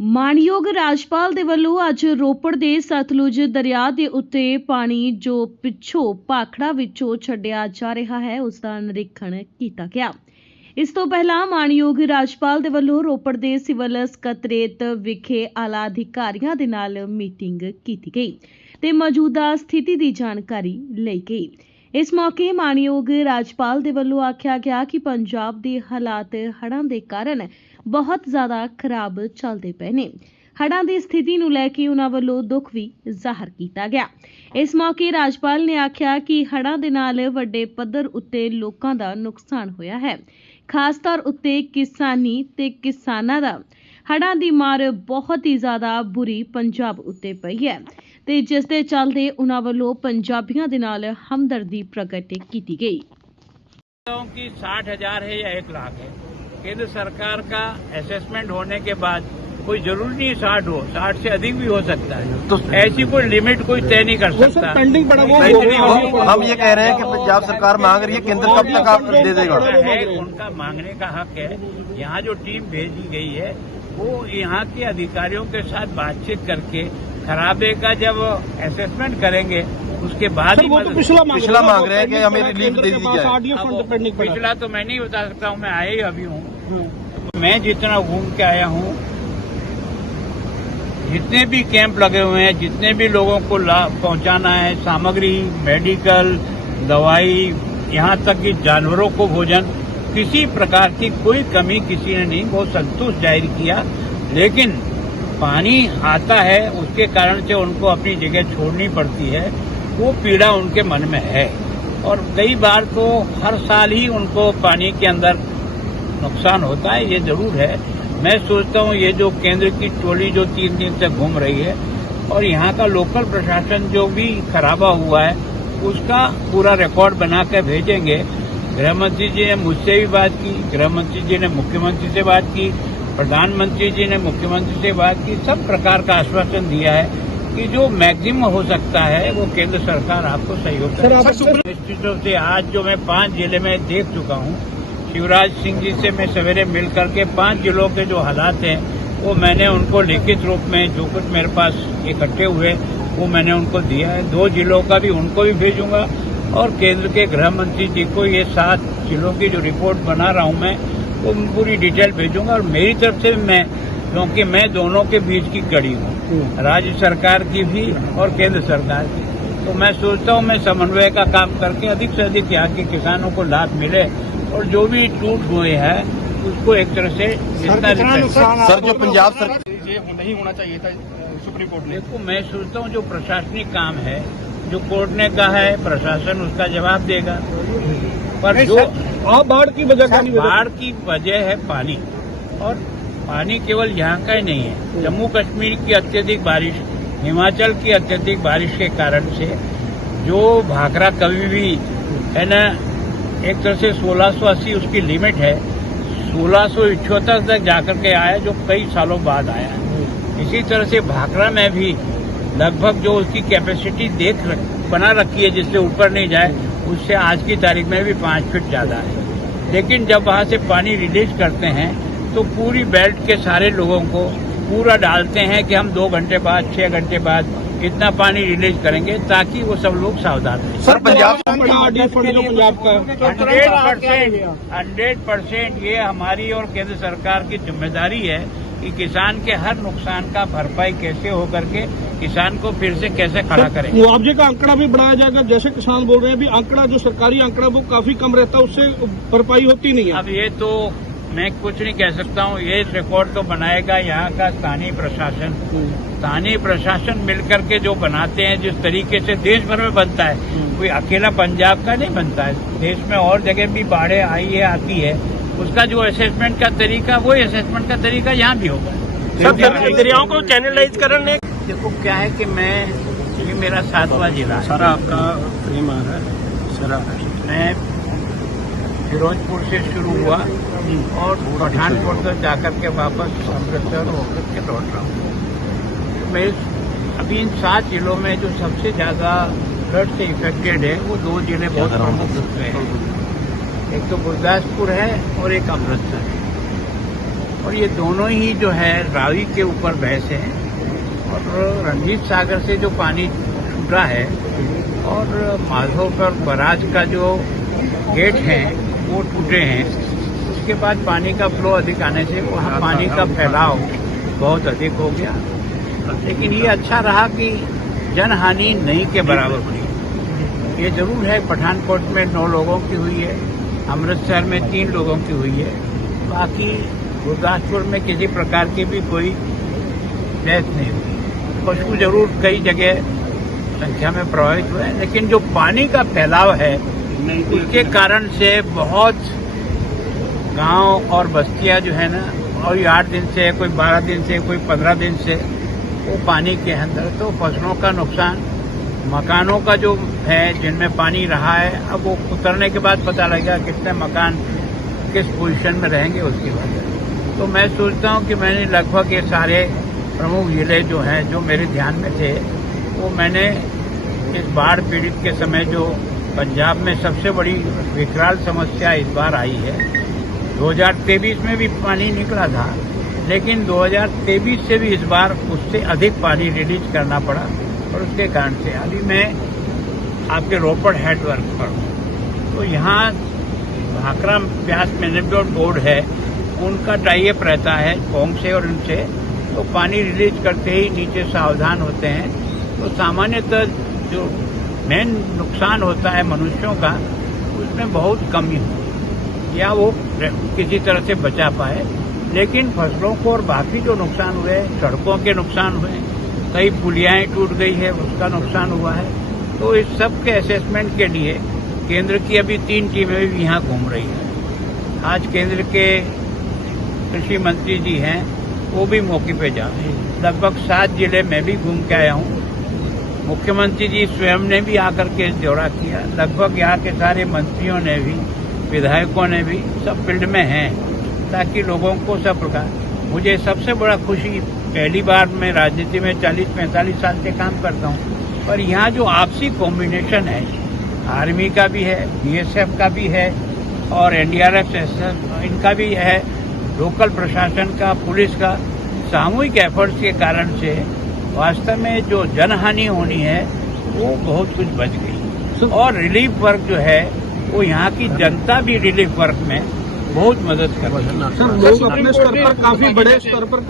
ਮਾਣਯੋਗ ਰਾਜਪਾਲ ਦੇ ਵੱਲੋਂ ਅੱਜ ਰੋਪੜ ਦੇ ਸਤਲੁਜ ਦਰਿਆ ਦੇ ਉੱਤੇ ਪਾਣੀ ਜੋ ਪਿੱਛੋਂ ਭਾਖੜਾ ਵਿੱਚੋਂ ਛੱਡਿਆ ਜਾ ਰਿਹਾ ਹੈ ਉਸ ਦਾ ਨਿਰੀਖਣ ਕੀਤਾ ਗਿਆ। ਇਸ ਤੋਂ ਪਹਿਲਾਂ ਮਾਣਯੋਗ ਰਾਜਪਾਲ ਦੇ ਵੱਲੋਂ ਰੋਪੜ ਦੇ ਸਿਵਲ ਸਕੱਤਰੇਤ ਵਿਖੇ ਆਲਾ ਅਧਿਕਾਰੀਆਂ ਦੇ ਨਾਲ ਮੀਟਿੰਗ ਕੀਤੀ ਗਈ ਤੇ ਮੌਜੂਦਾ ਸਥਿਤੀ ਦੀ ਜਾਣਕਾਰੀ ਲਈ ਗਈ। इस मौके मानयोग राजपाल दे वल्लों आख्या गया कि पंजाब दे हालात हड़ां दे कारण बहुत ज़्यादा खराब चलते पे ने। हड़ां दी स्थिति नूं लैके उन्हां वल्लों दुख भी जाहिर किया गया। इस मौके राजपाल ने आख्या कि हड़ां दे नाल वड्डे पद्धर उत्ते लोकां दा नुकसान होया है, खास तौर उत्ते किसानी ते किसानां दा हड़ां दी मार बहुत ही ज़्यादा बुरी पंजाब उत्ते पई है ते जिस दे चलदे उन्हां वल्लों पंजाबियां दे नाल हमदर्दी प्रगट की गई। कि 60,000 है या 1 लाख है, केंद्र सरकार का असेसमेंट होने के बाद कोई जरूरी नहीं 60 हो, 60 से अधिक भी हो सकता है। तो ऐसी कोई लिमिट कोई तय नहीं कर सकता। पेंडिंग पड़ा हम ये कह रहे हैं कि पंजाब सरकार मांग रही है, केंद्र कब तक आप दे देगा? उनका मांगने का हक है। यहाँ जो टीम भेजी गई है वो यहाँ के अधिकारियों के साथ बातचीत करके खराबे का जब असेसमेंट करेंगे उसके बाद ही तो पिछला मांग रहे हैं कि हमें रिलीफ दे दी जाए। पिछला तो मैं नहीं बता सकता हूँ, मैं आया ही अभी हूँ। मैं जितना घूम के आया हूँ, जितने भी कैंप लगे हुए हैं, जितने भी लोगों को लाभ पहुंचाना है, सामग्री, मेडिकल, दवाई, यहाँ तक कि जानवरों को भोजन, किसी प्रकार की कोई कमी किसी ने नहीं, बहुत संतोष जाहिर किया। लेकिन पानी आता है उसके कारण से उनको अपनी जगह छोड़नी पड़ती है, वो पीड़ा उनके मन में है। और कई बार तो हर साल ही उनको पानी के अंदर नुकसान होता है, ये जरूर है। मैं सोचता हूँ ये जो केंद्र की टोली जो 3 दिन से घूम रही है और यहाँ का लोकल प्रशासन जो भी खराबा हुआ है उसका पूरा रिकॉर्ड बना कर भेजेंगे। गृह मंत्री जी ने मुझसे भी बात की, गृह मंत्री जी ने मुख्यमंत्री से बात की, प्रधानमंत्री जी ने मुख्यमंत्री से बात की, सब प्रकार का आश्वासन दिया है कि जो मैक्सिमम हो सकता है वो केंद्र सरकार आपको सहयोग करेगी। निश्चितों से आज जो मैं 5 जिले में देख चुका हूँ, शिवराज सिंह जी से मैं सवेरे मिल करके 5 जिलों के जो हालात हैं वो मैंने उनको लिखित रूप में जो कुछ मेरे पास इकट्ठे हुए वो मैंने उनको दिया है। 2 जिलों का भी उनको भी भेजूंगा और केंद्र के गृह मंत्री जी को ये 7 जिलों की जो रिपोर्ट बना रहा हूँ मैं वो पूरी डिटेल भेजूंगा। और मेरी तरफ से मैं, क्योंकि मैं दोनों के बीच की कड़ी हूँ, राज्य सरकार की भी और केंद्र सरकार की, तो मैं सोचता हूँ मैं समन्वय का काम करके अधिक से अधिक यहाँ के किसानों को लाभ मिले और जो भी टूट हुए हैं उसको एक तरह से सर जो पंजाब सरकार ये नहीं होना चाहिए था सुप्रीम कोर्ट ने। देखो मैं सोचता हूँ जो प्रशासनिक काम है, जो कोर्ट ने कहा है प्रशासन उसका जवाब देगा। पर जो बाढ़ की वजह बाढ़ की वजह है पानी, और पानी केवल यहाँ का ही नहीं है। जम्मू कश्मीर की अत्यधिक बारिश, हिमाचल की अत्यधिक बारिश के कारण से जो भाखड़ा कभी भी है ना, एक तरह से 1680 उसकी लिमिट है, 1678 तक जाकर के आया जो कई सालों बाद आया है। इसी तरह से भाखड़ा में भी लगभग जो उसकी कैपेसिटी बना रखी है जिससे ऊपर नहीं जाए, उससे आज की तारीख में भी 5 फीट ज्यादा है। लेकिन जब वहां से पानी रिलीज करते हैं तो पूरी बेल्ट के सारे लोगों को पूरा डालते हैं कि हम 2 घंटे बाद 6 घंटे बाद इतना पानी रिलीज करेंगे ताकि वो सब लोग सावधान रहें। सर पंजाब 100% ये हमारी और केंद्र सरकार की जिम्मेदारी है कि किसान के हर नुकसान का भरपाई कैसे हो करके किसान को फिर से कैसे खड़ा करें। मुआवजे का आंकड़ा भी बढ़ाया जाएगा, जैसे किसान बोल रहे हैं, अभी आंकड़ा जो सरकारी आंकड़ा वो काफी कम रहता है, उससे भरपाई होती नहीं है। अब ये तो मैं कुछ नहीं कह सकता हूँ, ये रिकॉर्ड तो बनाएगा यहाँ का स्थानीय प्रशासन। स्थानीय प्रशासन मिलकर के जो बनाते हैं, जिस तरीके से देश भर में बनता है, कोई अकेला पंजाब का नहीं बनता है, देश में और जगह भी बाढ़ें आई है आती है, उसका जो असेसमेंट का तरीका वही असेसमेंट का तरीका यहाँ भी होगा। दरियाओं को चैनलाइज करने देखो क्या है कि ये मेरा 7वां जिला है। सारा आपका फ्रेम आ रहा है सारा। मैं फिरोजपुर से शुरू हुआ और पठानकोट तक जाकर के वापस अमृतसर होकर के लौट रहा हूँ। मैं अभी इन 7 जिलों में जो सबसे ज्यादा फ्लड से इफेक्टेड है वो 2 जिले बहुत प्रमुख हैं, एक तो गुरदासपुर है और एक अमृतसर है। और ये दोनों ही जो है रावी के ऊपर बहस है। और रंजीत सागर से जो पानी छूटा है और माधोपुर बराज का जो गेट हैं वो टूटे हैं, उसके बाद पानी का फ्लो अधिक आने से वहाँ पानी का फैलाव बहुत अधिक हो गया। लेकिन ये अच्छा रहा कि जनहानि नहीं के बराबर हुई। ये जरूर है पठानकोट में 9 लोगों की हुई है, अमृतसर में 3 लोगों की हुई है, बाकी गुरदासपुर में किसी प्रकार की भी कोई डेथ नहीं हुई। पशु जरूर कई जगह संख्या में प्रभावित हुए हैं, लेकिन जो पानी का फैलाव है उसके कारण से बहुत गांव और बस्तियां जो है ना, और 8 दिन से, कोई 12 दिन से, कोई 15 दिन से वो पानी के अंदर, तो फसलों का नुकसान, मकानों का जो है जिनमें पानी रहा है, अब वो उतरने के बाद पता लगेगा कितने मकान किस पोजीशन में रहेंगे उसकी वजह। तो मैं सोचता हूं कि मैंने लगभग ये सारे प्रमुख जिले जो हैं जो मेरे ध्यान में थे, वो मैंने इस बाढ़ पीड़ित के समय जो पंजाब में सबसे बड़ी विकराल समस्या इस बार आई है, 2023 में भी पानी निकला था, लेकिन 2023 से भी इस बार उससे अधिक पानी रिलीज करना पड़ा। और उसके कारण से अभी मैं आपके रोपड़ हेडवर्क पर हूँ, तो यहाँ भाखड़ा ब्यास मैनेजमेंट बोर्ड है, उनका टाई अप रहता है पोंग से और उनसे, तो पानी रिलीज करते ही नीचे सावधान होते हैं। तो सामान्यतः जो मेन नुकसान होता है मनुष्यों का, उसमें बहुत कमी हो या वो किसी तरह से बचा पाए, लेकिन फसलों को और बाकी जो नुकसान हुए, सड़कों के नुकसान हुए, कई पुलियाएं टूट गई है, उसका नुकसान हुआ है। तो इस सब के असेसमेंट के लिए केंद्र की अभी 3 टीमें भी यहाँ घूम रही हैं। आज केंद्र के कृषि मंत्री जी हैं, वो भी मौके पे जा रहे हैं। लगभग 7 जिले में भी घूम के आया हूँ। मुख्यमंत्री जी स्वयं ने भी आकर के दौरा किया। लगभग यहाँ के सारे मंत्रियों ने भी, विधायकों ने भी, सब फील्ड में हैं, ताकि लोगों को सब प्रकार। मुझे सबसे बड़ा खुशी, पहली बार मैं राजनीति में 40-45 साल से काम करता हूँ, पर यहाँ जो आपसी कॉम्बिनेशन है, आर्मी का भी है, बीएसएफ का भी है और एनडीआरएफ इनका भी है, लोकल प्रशासन का, पुलिस का, सामूहिक एफर्ट्स के कारण से वास्तव में जो जनहानि होनी है वो बहुत कुछ बच गई। और रिलीफ वर्क जो है वो यहाँ की जनता भी रिलीफ वर्क में बहुत मदद कर रही है। सर, लोग अपने स्तर पर काफी बड़े स्तर पर